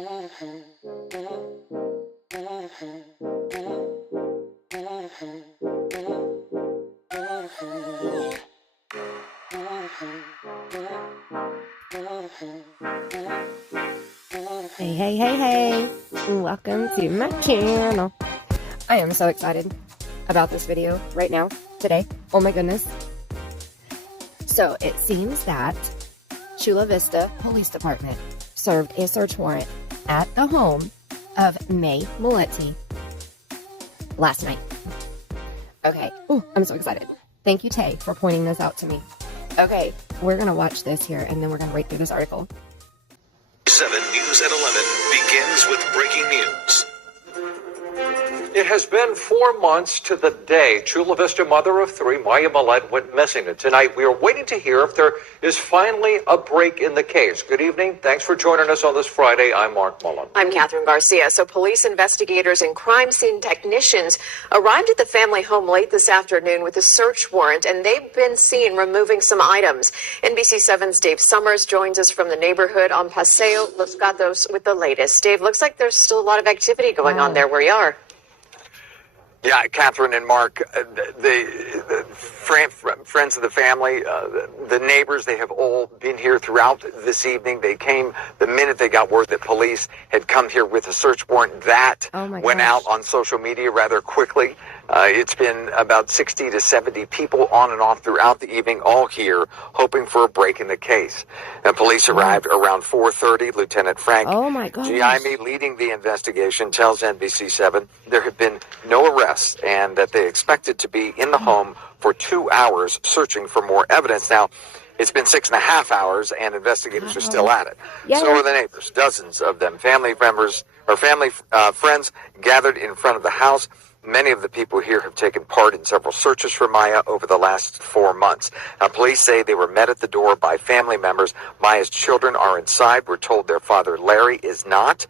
Hey, welcome to my channel. I am so excited about this video right now, today. Oh my goodness. So it seems that Chula Vista Police Department served a search warrant at the home of Maya Milletes last night. Okay, I'm so excited. Thank you, Tay, for pointing this out to me. Okay, we're gonna watch this here and then we're gonna read through this article. 7 News at 11 begins with breaking news. It has been 4 months to the day Chula Vista mother of 3, Maya Milletes, went missing. And tonight we are waiting to hear if there is finally a break in the case. Good evening. Thanks for joining us on this Friday. I'm Mark Mullen. I'm Catherine Garcia. So police investigators and crime scene technicians arrived at the family home late this afternoon with a search warrant, and they've been seen removing some items. NBC7's Dave Summers joins us from the neighborhood on Paseo Los Gatos with the latest. Dave, looks like there's still a lot of activity going on there where you are. Yeah, Catherine and Mark, the friends of the family, the neighbors, they have all been here throughout this evening. They came the minute they got word that police had come here with a search warrant. That went out on social media rather quickly. It's been about 60 to 70 people on and off throughout the evening, all here, hoping for a break in the case. And police arrived around 4:30. Lieutenant Frank Giaime, leading the investigation, tells NBC7 there have been no arrests and that they expected to be in the home for 2 hours searching for more evidence. Now, it's been 6.5 hours and investigators are still at it. So are the neighbors, dozens of them, family members or friends gathered in front of the house. Many of the people here have taken part in several searches for Maya over the last 4 months. Now, police say they were met at the door by family members. Maya's children are inside. We're told their father, Larry, is not.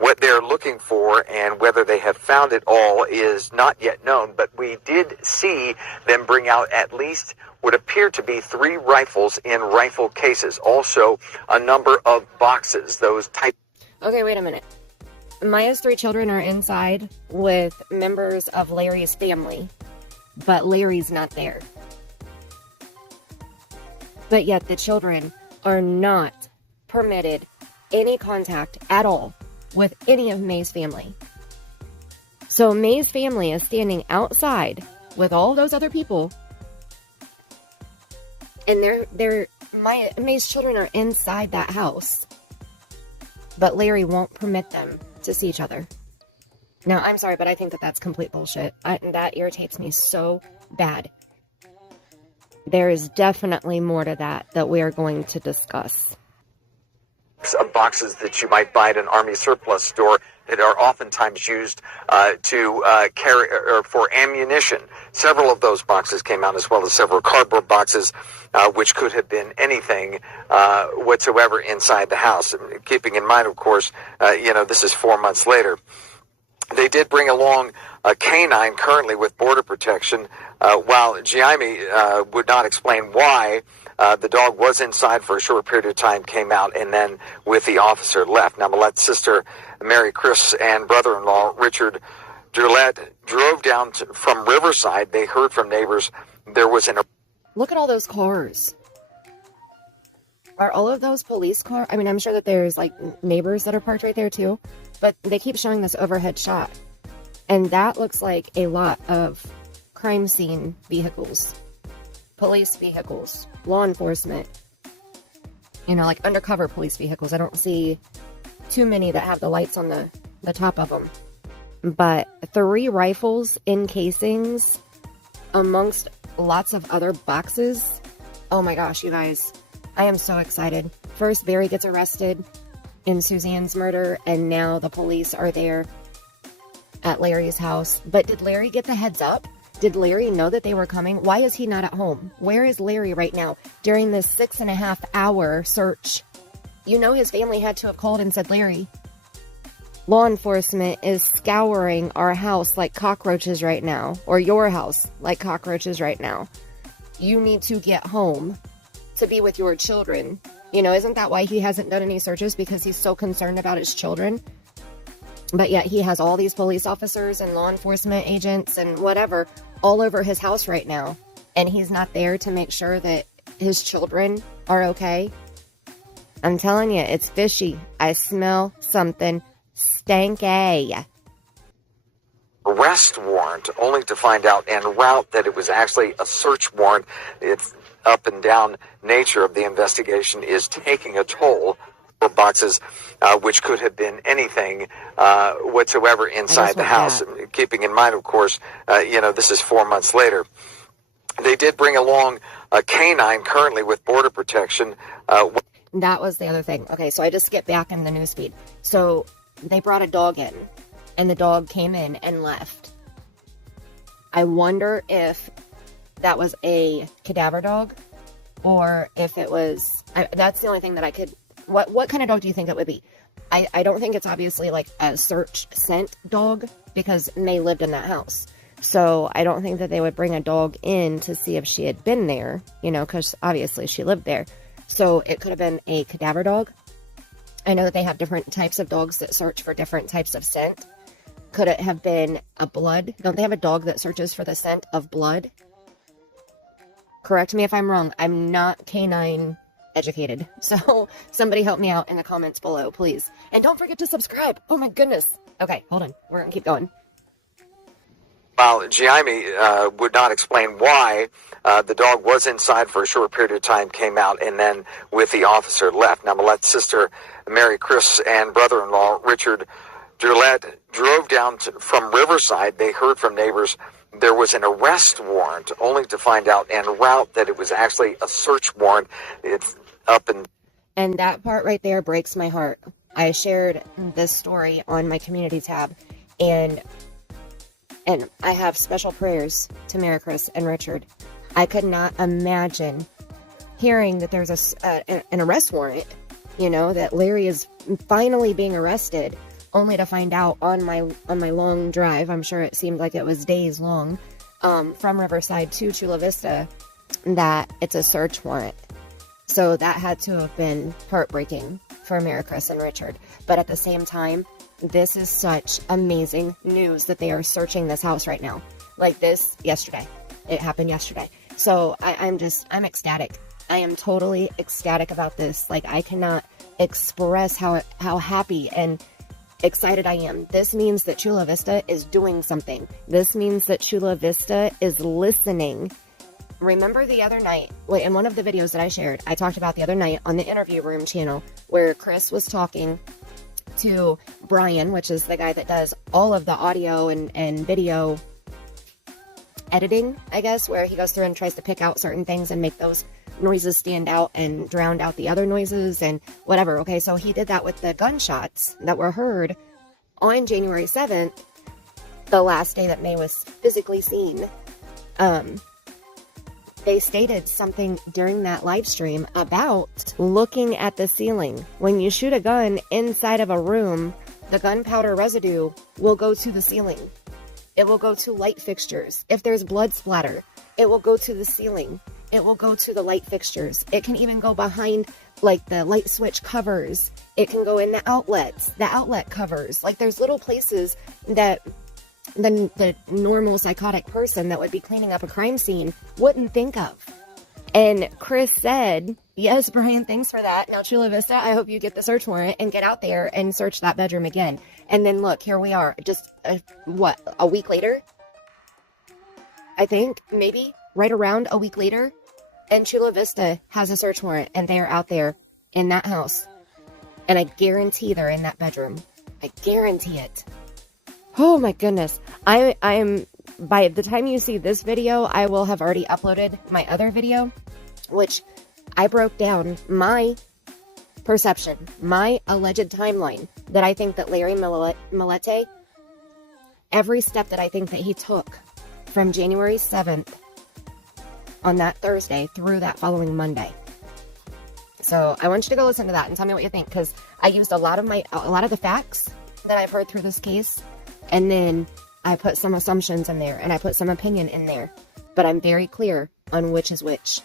What they're looking for and whether they have found it all is not yet known, but we did see them bring out at least what appear to be 3 rifles in rifle cases. Also, a number of boxes, those type. Okay, wait a minute. Maya's 3 children are inside with members of Larry's family, but Larry's not there. But yet the children are not permitted any contact at all with any of May's family. So May's family is standing outside with all those other people, and May's children are inside that house, but Larry won't permit them to see each other. Now, I'm sorry, but I think that that's complete bullshit. That irritates me so bad. There is definitely more to that we are going to discuss. Boxes that you might buy at an Army surplus store that are oftentimes used to carry or for ammunition. Several of those boxes came out, as well as several cardboard boxes, which could have been anything whatsoever inside the house. Keeping in mind, of course, this is 4 months later. They did bring along a canine currently with border protection, while Giaime would not explain why. The dog was inside for a short period of time, came out, and then with the officer left. Now, Millete's sister, Mary Chris, and brother-in-law, Richard Durlette, drove down from Riverside. They heard from neighbors there was an... Look at all those cars. Are all of those police cars? I mean, I'm sure that there's, like, neighbors that are parked right there, too. But they keep showing this overhead shot. And that looks like a lot of crime scene vehicles. Police vehicles, law enforcement, like undercover police vehicles. I don't see too many that have the lights on the top of them. But 3 rifles in casings amongst lots of other boxes. Oh my gosh, you guys. I am so excited. First, Barry gets arrested in Suzanne's murder, and now the police are there at Larry's house. But did Larry get the heads up? Did Larry know that they were coming? Why is he not at home? Where is Larry right now during this 6.5 hour search? His family had to have called and said, Larry, law enforcement is scouring our house like cockroaches right now, or your house like cockroaches right now. You need to get home to be with your children You know, isn't that why he hasn't done any searches? Because he's so concerned about his children. But yet he has all these police officers and law enforcement agents and whatever all over his house right now. And he's not there to make sure that his children are okay. I'm telling you, it's fishy. I smell something stanky. Arrest warrant, only to find out en route that it was actually a search warrant. It's up and down nature of the investigation is taking a toll. Boxes, which could have been anything whatsoever inside the house. Keeping in mind, of course, this is 4 months later. They did bring along a canine currently with border protection. That was the other thing. Okay, so I just skipped back in the newsfeed. So they brought a dog in, and the dog came in and left. I wonder if that was a cadaver dog, or if it was... that's the only thing that I could... What kind of dog do you think it would be? I don't think it's obviously like a search scent dog, because May lived in that house. So I don't think that they would bring a dog in to see if she had been there, because obviously she lived there. So it could have been a cadaver dog. I know that they have different types of dogs that search for different types of scent. Could it have been a blood? Don't they have a dog that searches for the scent of blood? Correct me if I'm wrong. I'm not canine educated. So somebody help me out in the comments below, please. And don't forget to subscribe. Oh my goodness. Okay, hold on. We're going to keep going. While Jaime would not explain why the dog was inside for a short period of time, came out, and then with the officer left. Now, Millete's sister, Mary Chris, and brother-in-law, Richard Gillette, drove down from Riverside. They heard from neighbors there was an arrest warrant, only to find out en route that it was actually a search warrant. It's up and that part right there breaks my heart. I shared this story on my community tab, and I have special prayers to Mary Chris and Richard. I could not imagine hearing that there's an arrest warrant, that Larry is finally being arrested, only to find out on my long drive, I'm sure it seemed like it was days long, from Riverside to Chula Vista, that it's a search warrant. So that had to have been heartbreaking for Mary Chris and Richard. But at the same time, this is such amazing news that they are searching this house right now. Like this yesterday. It happened yesterday. So I'm ecstatic. I am totally ecstatic about this. Like, I cannot express how happy and excited I am. This means that Chula Vista is doing something. This means that Chula Vista is listening. Remember the other night, in one of the videos that I shared, I talked about the other night on the Interview Room channel, where Chris was talking to Brian, which is the guy that does all of the audio and video editing, I guess, where he goes through and tries to pick out certain things and make those noises stand out and drown out the other noises and whatever. Okay, so he did that with the gunshots that were heard on January 7th, the last day that May was physically seen. They stated something during that live stream about looking at the ceiling. When you shoot a gun inside of a room, the gunpowder residue will go to the ceiling. It will go to light fixtures. If there's blood splatter, it will go to the ceiling. It will go to the light fixtures. It can even go behind, like, the light switch covers. It can go in the outlets, the outlet covers. Like, there's little places that the normal psychotic person that would be cleaning up a crime scene wouldn't think of. And Chris said, yes, Brian, thanks for that. Now, Chula Vista, I hope you get the search warrant and get out there and search that bedroom again. And then look, here we are, just, a week later? I think, maybe, right around a week later. And Chula Vista has a search warrant, and they are out there in that house. And I guarantee they're in that bedroom. I guarantee it. Oh my goodness. I am, by the time you see this video, I will have already uploaded my other video, which I broke down my perception, my alleged timeline, that I think that Larry Millete, every step that I think that he took from January 7th on that Thursday through that following Monday. So I want you to go listen to that and tell me what you think, because I used a lot of the facts that I've heard through this case, and then I put some assumptions in there, and I put some opinion in there, but I'm very clear on which is which.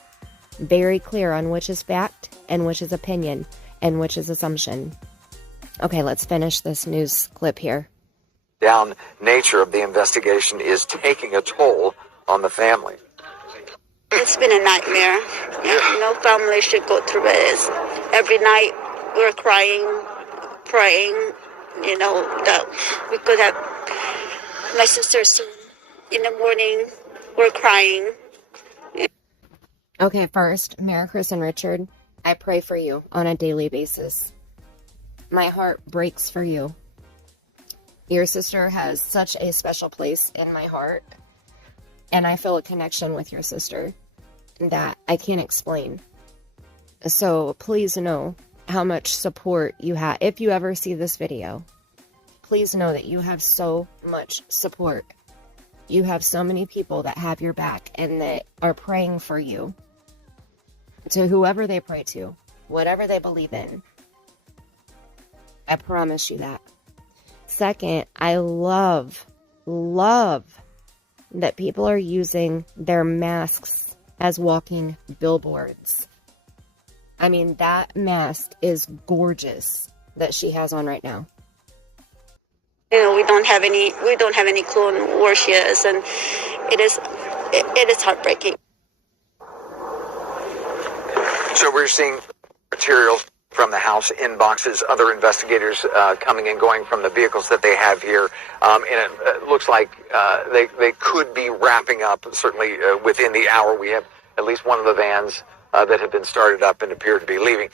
very clear on which is fact and which is opinion and which is assumption. Okay, let's finish this news clip here. Down nature of the investigation is taking a toll on the family. It's been a nightmare. No family should go through this. Every night we're crying, praying, that we could have my sister soon. In the morning, we're crying. Okay, first, Mary Chris and Richard, I pray for you on a daily basis. My heart breaks for you. Your sister has such a special place in my heart, and I feel a connection with your sister that I can't explain. So please know how much support you have. If you ever see this video, please know that you have so much support. You have so many people that have your back and that are praying for you. To whoever they pray to, whatever they believe in. I promise you that. Second, I love that people are using their masks as walking billboards. I mean, that mask is gorgeous that she has on right now. We don't have any clue on where she is, and it is heartbreaking. So we're seeing materials from the house inboxes, other investigators coming and going from the vehicles that they have here. And it looks like they could be wrapping up, certainly within the hour. We have at least one of the vans that have been started up and appear to be leaving.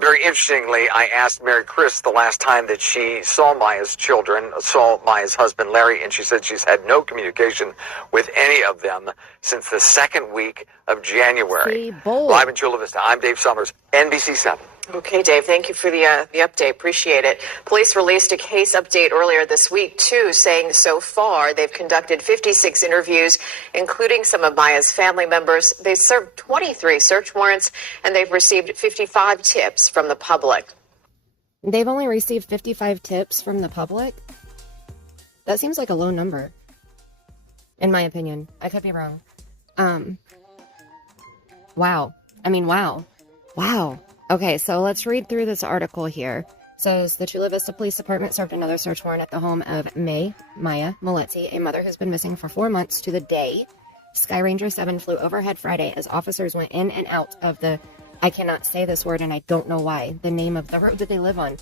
Very interestingly, I asked Mary Chris the last time that she saw Maya's children, saw Maya's husband, Larry, and she said she's had no communication with any of them since the second week of January. Live in Chula Vista, I'm Dave Summers, NBC7. Okay, Dave, thank you for the update. Appreciate it. Police released a case update earlier this week, too, saying so far they've conducted 56 interviews, including some of Maya's family members. They served 23 search warrants, and they've received 55 tips from the public. They've only received 55 tips from the public? That seems like a low number, in my opinion. I could be wrong. Wow. I mean, wow. Wow. Okay, so let's read through this article here. It says, the Chula Vista Police Department served another search warrant at the home of Maya Milletes, a mother who's been missing for 4 months to the day. Sky Ranger 7 flew overhead Friday as officers went in and out of the, I cannot say this word and I don't know why, the name of the road that they live on.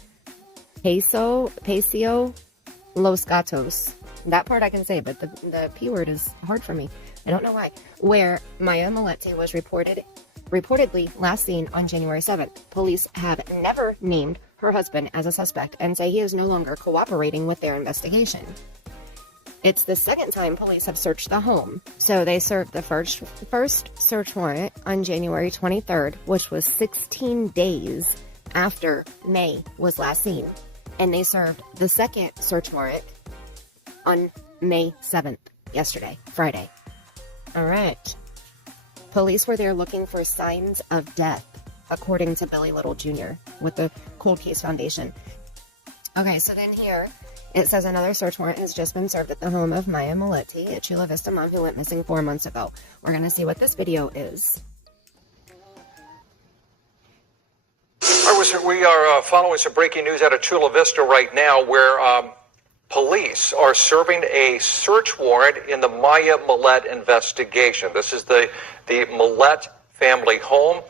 Paseo Los Gatos. That part I can say, but the P word is hard for me. I don't know why. Where Maya Milletes was reportedly last seen on January 7th. Police have never named her husband as a suspect and say he is no longer cooperating with their investigation. It's the second time police have searched the home. So they served the first search warrant on January 23rd, which was 16 days after May was last seen. And they served the second search warrant on May 7th, yesterday, Friday. All right. Police were there looking for signs of death, according to Billy Little Jr. with the Cold Case Foundation. Okay, so then here, it says another search warrant has just been served at the home of Maya Milletes, a Chula Vista mom who went missing 4 months ago. We're going to see what this video is. We are following some breaking news out of Chula Vista right now where police are serving a search warrant in the Maya Millete investigation. This is the Millete family home.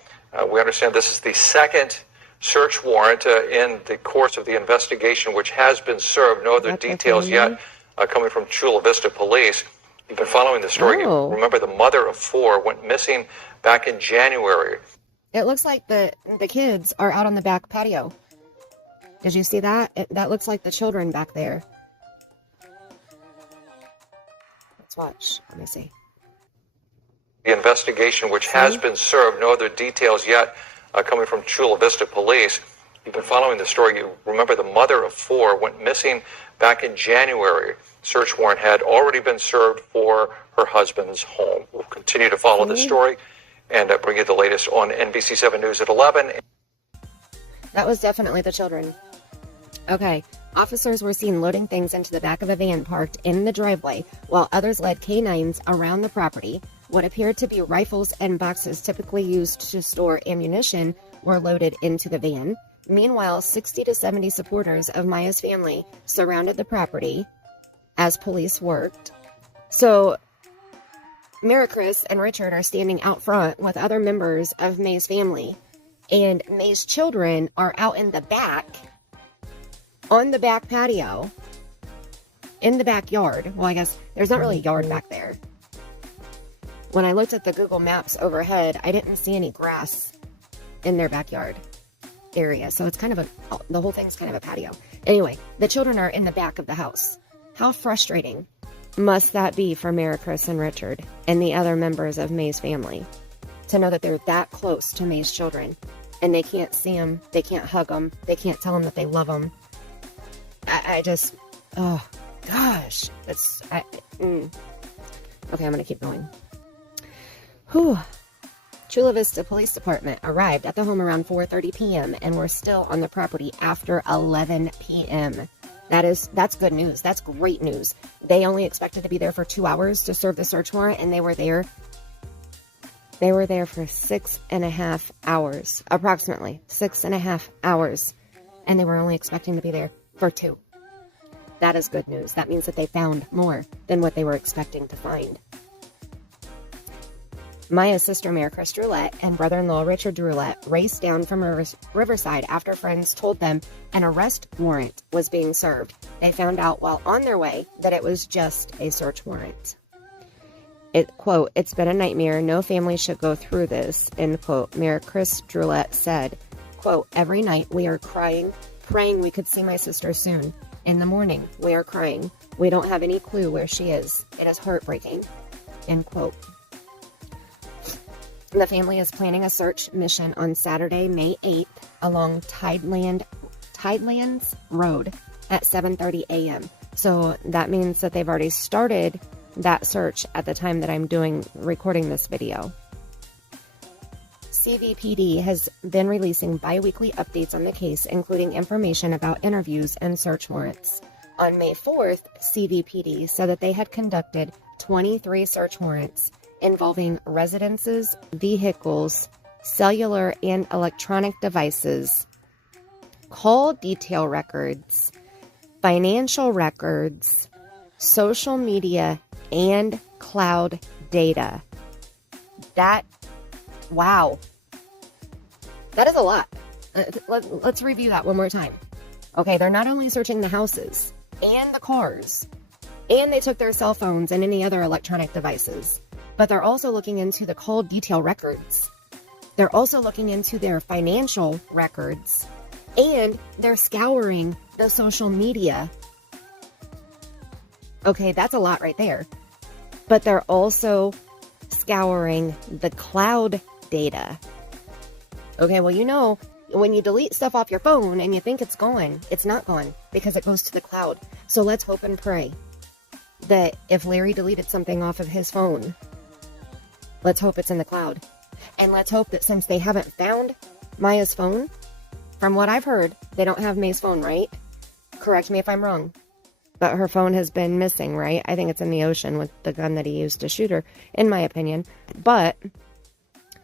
We understand this is the second search warrant in the course of the investigation, which has been served. No other details yet coming from Chula Vista police. You've been following the story. You remember the mother of 4 went missing back in January. It looks like the kids are out on the back patio. Did you see that? That looks like the children back there. Let's watch. Let me see. The investigation, which has been served. No other details yet coming from Chula Vista police. You've been following the story. You remember the mother of 4 went missing back in January. Search warrant had already been served for her husband's home. We'll continue to follow the story and bring you the latest on NBC7 News at 11. That was definitely the children. Okay. Officers were seen loading things into the back of a van parked in the driveway, while others led canines around the property. What appeared to be rifles and boxes typically used to store ammunition were loaded into the van. Meanwhile, 60 to 70 supporters of Maya's family surrounded the property as police worked. So, Mary Chris and Richard are standing out front with other members of May's family. And May's children are out in the back, on the back patio, in the backyard. Well, I guess there's not really a yard back there. When I looked at the Google Maps overhead, I didn't see any grass in their backyard area. So it's kind of the whole thing's kind of a patio. Anyway, the children are in the back of the house. How frustrating must that be for Mary Chris and Richard and the other members of May's family to know that they're that close to May's children and they can't see them, they can't hug them, they can't tell them that they love them. I just, oh gosh, okay, I'm gonna keep going. Whew. Chula Vista Police Department arrived at the home around 4:30 p.m. and were still on the property after 11 p.m. That's good news. That's great news. They only expected to be there for 2 hours to serve the search warrant, and they were there for 6.5 hours, approximately 6.5 hours, and they were only expecting to be there for 2. That is good news. That means that they found more than what they were expecting to find. Maya's sister, Mary Chris Drulette, and brother-in-law, Richard Drulette, raced down from Riverside after friends told them an arrest warrant was being served. They found out while on their way that it was just a search warrant. Quote, "It's been a nightmare. No family should go through this," end quote. Mary Chris Drulette said, quote, "Every night we are crying, praying we could see my sister soon. In the morning, we are crying. We don't have any clue where she is. It is heartbreaking," end quote. The family is planning a search mission on Saturday, May 8th, along Tidelands Road at 7:30 a.m. So that means that they've already started that search at the time that I'm recording this video. Cvpd has been releasing bi-weekly updates on the case, including information about interviews and search warrants. On May 4th, Cvpd said that they had conducted 23 search warrants involving residences, vehicles, cellular and electronic devices, call detail records, financial records, social media, and cloud data. Wow. That is a lot. Let's review that one more time. Okay, they're not only searching the houses and the cars, and they took their cell phones and any other electronic devices, but they're also looking into the call detail records. They're also looking into their financial records, and they're scouring the social media. Okay, that's a lot right there. But they're also scouring the cloud data. Okay, well, you know, when you delete stuff off your phone and you think it's gone, it's not gone because it goes to the cloud. So let's hope and pray that if Larry deleted something off of his phone, let's hope it's in the cloud. And let's hope that since they haven't found Maya's phone, from what I've heard, they don't have May's phone, right? Correct me if I'm wrong. But her phone has been missing, right? I think it's in the ocean with the gun that he used to shoot her, in my opinion. But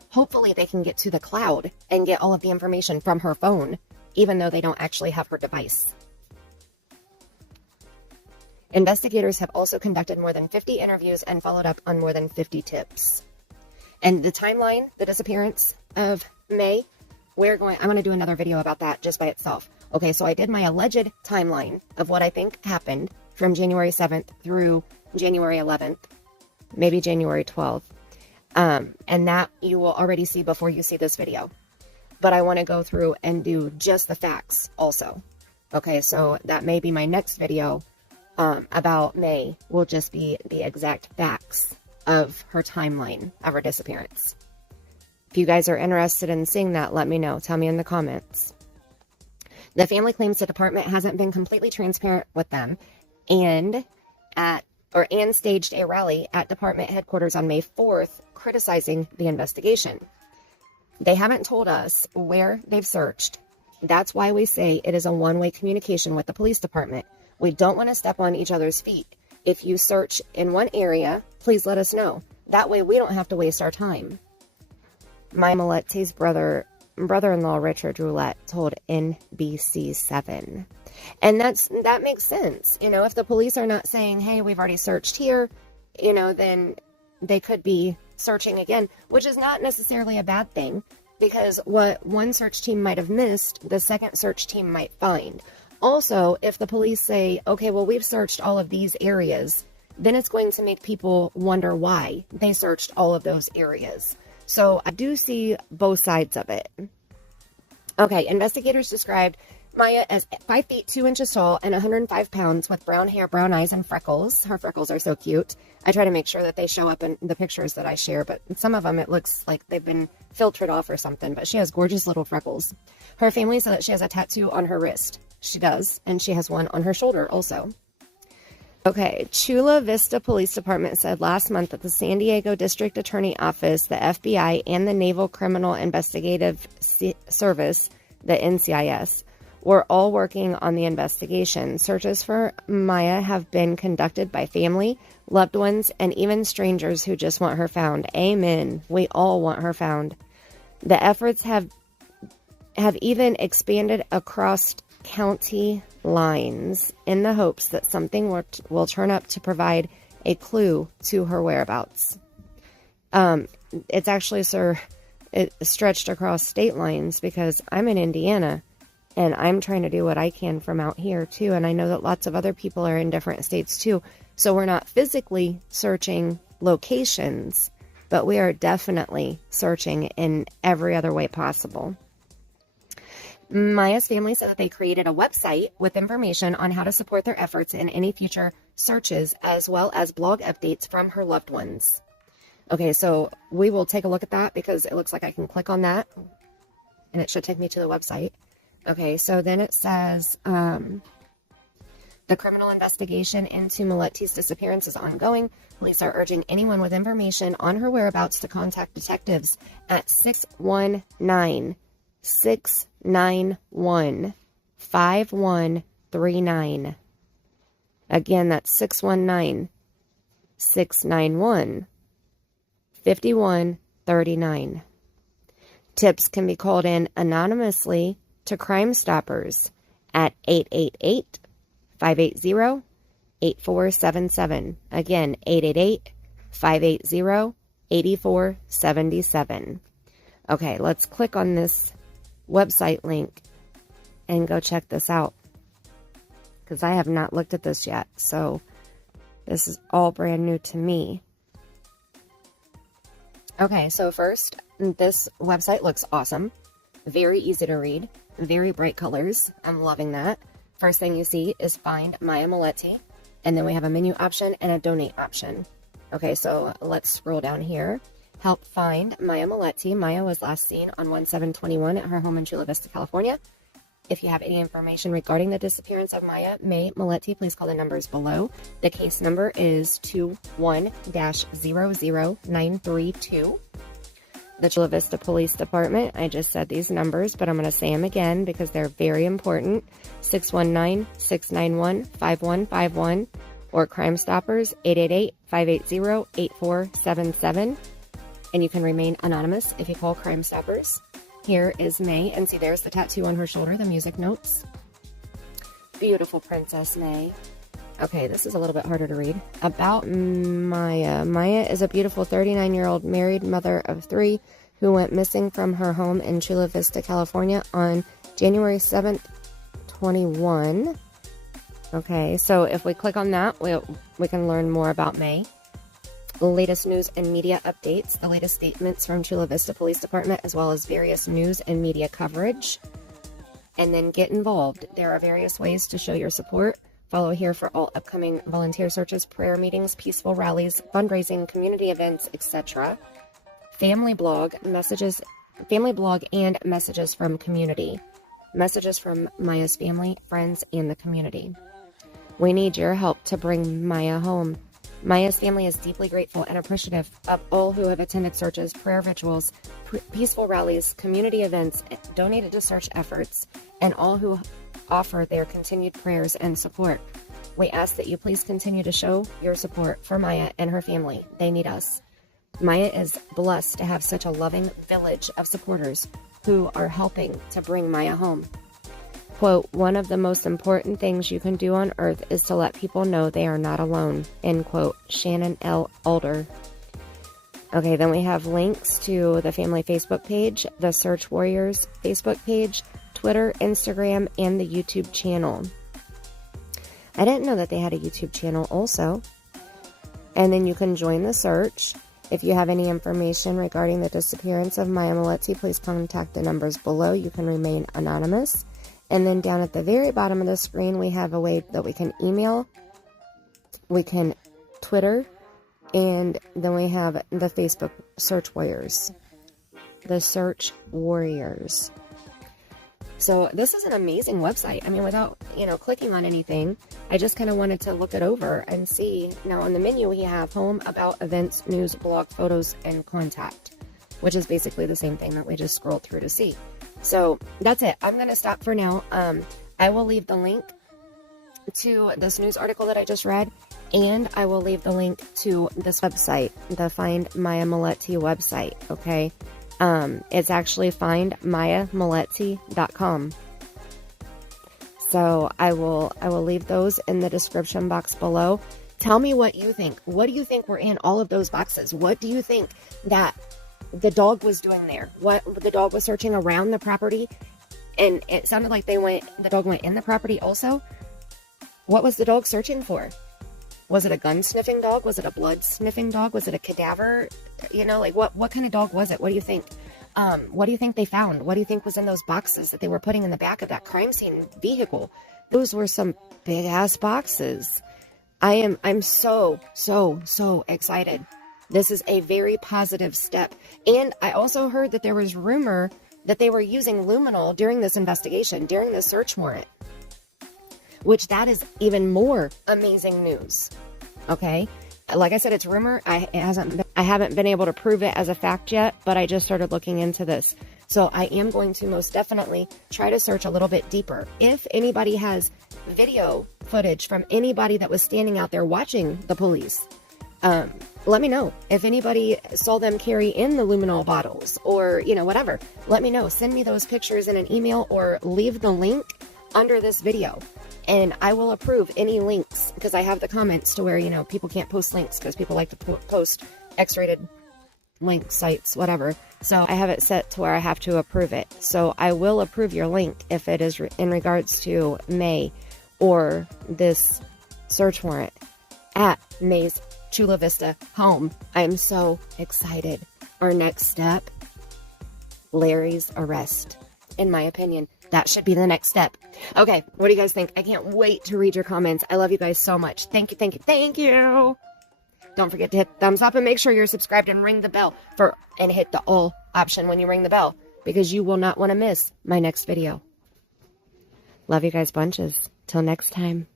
hopefully they can get to the cloud and get all of the information from her phone, even though they don't actually have her device. Investigators have also conducted more than 50 interviews and followed up on more than 50 tips. And the timeline, the disappearance of May, I'm going to do another video about that just by itself. Okay, so I did my alleged timeline of what I think happened from January 7th through January 11th, maybe January 12th. And that you will already see before you see this video. But I want to go through and do just the facts also. Okay, so that may be my next video about May, will just be the exact facts of her timeline of her disappearance. If you guys are interested in seeing that, let me know. Tell me in the comments. The family claims the department hasn't been completely transparent with them and staged a rally at department headquarters on May 4th criticizing the investigation. They haven't told us where they've searched. That's why we say it is a one-way communication with the police department. We don't want to step on each other's feet. If you search in one area, please let us know. That way we don't have to waste our time. Maya Milletes' brother-in-law, Richard Roulette, told NBC7. And that makes sense. You know, if the police are not saying, hey, we've already searched here, you know, then they could be searching again, which is not necessarily a bad thing, because what one search team might have missed, the second search team might find. Also, if the police say, okay, well, we've searched all of these areas, then it's going to make people wonder why they searched all of those areas. So I do see both sides of it. Okay, investigators described Maya as 5 feet 2 inches tall and 105 pounds with brown hair, brown eyes, and freckles. Her freckles are so cute. I try to make sure that they show up in the pictures that I share, but some of them it looks like they've been filtered off or something, but she has gorgeous little freckles. Her family said that she has a tattoo on her wrist. She does, and she has one on her shoulder also. Okay, Chula Vista Police Department said last month that the San Diego District Attorney Office, the FBI, and the Naval Criminal Investigative Service, the NCIS, were all working on the investigation. Searches for Maya have been conducted by family, loved ones, and even strangers who just want her found. Amen. We all want her found. The efforts have even expanded across county lines in the hopes that something will turn up to provide a clue to her whereabouts. It's actually, sir, it stretched across state lines because I'm in Indiana and I'm trying to do what I can from out here too. And I know that lots of other people are in different states too. So we're not physically searching locations, but we are definitely searching in every other way possible. Maya's family said that they created a website with information on how to support their efforts in any future searches, as well as blog updates from her loved ones. Okay, so we will take a look at that because it looks like I can click on that and it should take me to the website. Okay, so then it says the criminal investigation into Millete's disappearance is ongoing. Police are urging anyone with information on her whereabouts to contact detectives at 619-691-5139. Again, that's 619-691-5139. Tips can be called in anonymously to Crime Stoppers at 888-580-8477. Again, 888-580-8477. Okay, let's click on this website link and go check this out, because I have not looked at this yet, so this is all brand new to me. Okay, so first, this website looks awesome. Very easy to read. Very bright colors. I'm loving that. First thing you see is Find Maya Millete, and then we have a menu option and a donate option. Okay, so let's scroll down here. Help find Maya Milletes. Maya was last seen on 1/7/21 at her home in Chula Vista, California. If you have any information regarding the disappearance of Maya Milletes, please call the numbers below. The case number is 21-00932. The Chula Vista Police Department, I just said these numbers, but I'm going to say them again because they're very important. 619-691-5151 or Crime Stoppers 888-580-8477. And you can remain anonymous if you call Crime Stoppers. Here is May, and see, there's the tattoo on her shoulder, the music notes. Beautiful Princess May. Okay, this is a little bit harder to read. About Maya. Maya is a beautiful 39-year-old married mother of 3 who went missing from her home in Chula Vista, California on January 7th, 21. Okay, so if we click on that, we can learn more about May. The latest news and media updates, the latest statements from Chula Vista Police Department, as well as various news and media coverage. And then get involved. There are various ways to show your support. Follow here for all upcoming volunteer searches, prayer meetings, peaceful rallies, fundraising, community events, etc. Family blog and messages from community. Messages from Maya's family, friends, and the community. We need your help to bring Maya home. Maya's family is deeply grateful and appreciative of all who have attended searches, prayer rituals, peaceful rallies, community events, donated to search efforts, and all who offer their continued prayers and support. We ask that you please continue to show your support for Maya and her family. They need us. Maya is blessed to have such a loving village of supporters who are helping to bring Maya home. Quote, one of the most important things you can do on earth is to let people know they are not alone. End quote. Shannon L. Alder. Okay, then we have links to the family Facebook page, the Search Warriors Facebook page, Twitter, Instagram, and the YouTube channel. I didn't know that they had a YouTube channel also. And then you can join the search. If you have any information regarding the disappearance of Maya Milletes, please contact the numbers below. You can remain anonymous. And then down at the very bottom of the screen, we have a way that we can email, we can Twitter, and then we have the Facebook Search Warriors. The Search Warriors. So this is an amazing website. I mean, without, clicking on anything, I just kind of wanted to look it over and see. Now, on the menu, we have home, about, events, news, blog, photos, and contact, which is basically the same thing that we just scrolled through to see. So that's it. I'm going to stop for now. I will leave the link to this news article that I just read, and I will leave the link to this website, the Find Maya Milletes website, okay? It's actually findmayamilletes.com. So I will leave those in the description box below. Tell me what you think. What do you think were in all of those boxes? What do you think that the dog was doing there? What the dog was searching around the property, and it sounded like the dog went in the property also. What was the dog searching for? Was it a gun sniffing dog? Was it a blood sniffing dog? Was it a cadaver? What kind of dog was it? What do you think? What do you think they found? What do you think was in those boxes that they were putting in the back of that crime scene vehicle? Those were some big ass boxes. I'm so excited. This is a very positive step. And I also heard that there was rumor that they were using luminol during this investigation, during the search warrant, which that is even more amazing news. Okay. Like I said, it's rumor. I haven't been able to prove it as a fact yet, but I just started looking into this. So I am going to most definitely try to search a little bit deeper. If anybody has video footage from anybody that was standing out there watching the police, let me know. If anybody saw them carry in the luminol bottles or, whatever, let me know. Send me those pictures in an email or leave the link under this video. And I will approve any links, because I have the comments to where, people can't post links because people like to post X-rated link sites, whatever. So I have it set to where I have to approve it. So I will approve your link if it is in regards to May or this search warrant at May's Chula Vista home. I'm so excited. Our next step, Larry's arrest. In my opinion, that should be the next step. Okay, what do you guys think? I can't wait to read your comments. I love you guys so much. Thank you. Don't forget to hit thumbs up and make sure you're subscribed and ring the bell and hit the all option when you ring the bell, because you will not want to miss my next video. Love you guys bunches. Till next time.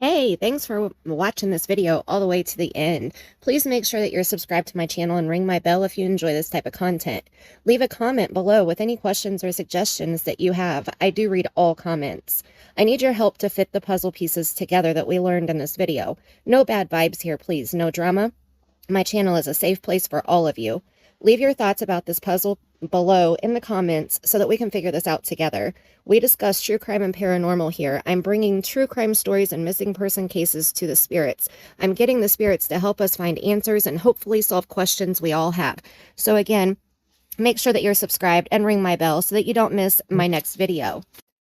Hey, thanks for watching this video all the way to the end. Please make sure that you're subscribed to my channel and ring my bell if you enjoy this type of content. Leave a comment below with any questions or suggestions that you have. I do read all comments. I need your help to fit the puzzle pieces together that we learned in this video. No bad vibes here, please. No drama. My channel is a safe place for all of you. Leave your thoughts about this puzzle below in the comments so that we can figure this out together. We discuss true crime and paranormal here. I'm bringing true crime stories and missing person cases to the spirits. I'm getting the spirits to help us find answers and hopefully solve questions we all have. So again, make sure that you're subscribed and ring my bell so that you don't miss my next video.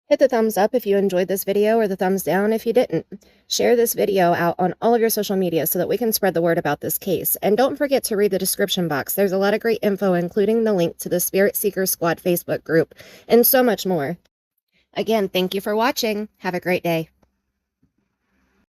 Hit the thumbs up if you enjoyed this video, or the thumbs down if you didn't. Share this video out on all of your social media so that we can spread the word about this case. And don't forget to read the description box. There's a lot of great info, including the link to the Spirit Seeker Squad Facebook group, and so much more. Again, thank you for watching. Have a great day.